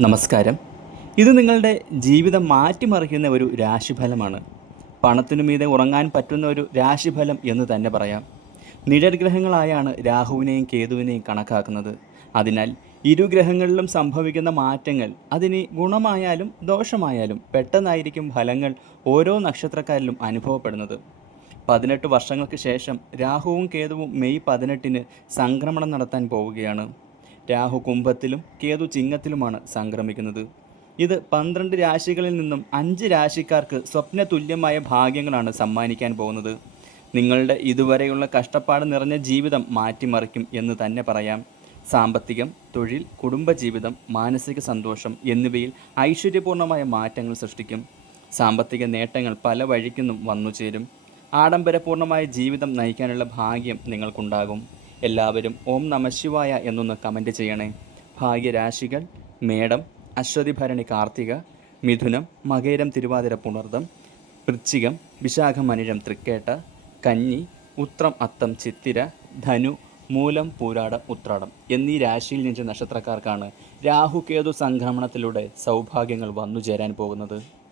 നമസ്കാരം. ഇത് നിങ്ങളുടെ ജീവിതം മാറ്റിമറിക്കുന്ന ഒരു രാശിഫലമാണ്. പണത്തിനു മീതെ ഉറങ്ങാൻ പറ്റുന്ന ഒരു രാശിഫലം എന്ന് തന്നെ പറയാം. നിഴൽഗ്രഹങ്ങളായാണ് രാഹുവിനെയും കേതുവിനെയും കണക്കാക്കുന്നത്. അതിനാൽ ഇരു ഗ്രഹങ്ങളിലും സംഭവിക്കുന്ന മാറ്റങ്ങൾ അതിന് ഗുണമായാലും ദോഷമായാലും പെട്ടെന്നായിരിക്കും ഫലങ്ങൾ ഓരോ നക്ഷത്രക്കാരിലും അനുഭവപ്പെടുന്നത്. പതിനെട്ട് വർഷങ്ങൾക്ക് ശേഷം രാഹുവും കേതുവും മെയ് പതിനെട്ടിന് സംക്രമണം നടത്താൻ പോവുകയാണ്. രാഹു കുംഭത്തിലും കേതു ചിങ്ങത്തിലുമാണ് സംക്രമിക്കുന്നത്. ഇത് പന്ത്രണ്ട് രാശികളിൽ നിന്നും അഞ്ച് രാശിക്കാർക്ക് സ്വപ്ന തുല്യമായ ഭാഗ്യങ്ങളാണ് സമ്മാനിക്കാൻ പോകുന്നത്. നിങ്ങളുടെ ഇതുവരെയുള്ള കഷ്ടപ്പാട് നിറഞ്ഞ ജീവിതം മാറ്റിമറിക്കും എന്ന് തന്നെ പറയാം. സാമ്പത്തികം തൊഴിൽ കുടുംബജീവിതം മാനസിക സന്തോഷം എന്നിവയിൽ ഐശ്വര്യപൂർണമായ മാറ്റങ്ങൾ സൃഷ്ടിക്കും. സാമ്പത്തിക നേട്ടങ്ങൾ പല വഴിക്കുന്നും വന്നു ചേരും ആഡംബരപൂർണമായ ജീവിതം നയിക്കാനുള്ള ഭാഗ്യം നിങ്ങൾക്കുണ്ടാകും. എല്ലാവരും ഓം നമശിവായ എന്നൊന്ന് കമന്റ് ചെയ്യണേ. ഭാഗ്യരാശികൾ മേടം അശ്വതി ഭരണി കാർത്തിക മിഥുനം മകേരം തിരുവാതിര പുണർദം വൃശ്ചികം വിശാഖമനിഴം തൃക്കേട്ട കന്നി ഉത്രം അത്തം ചിത്തിര ധനു മൂലം പൂരാടം ഉത്രാടം എന്നീ രാശിയിൽ നിന്ന് നക്ഷത്രക്കാർക്കാണ് രാഹുകേതു സംക്രമണത്തിലൂടെ സൗഭാഗ്യങ്ങൾ വന്നു ചേരാൻ പോകുന്നത്.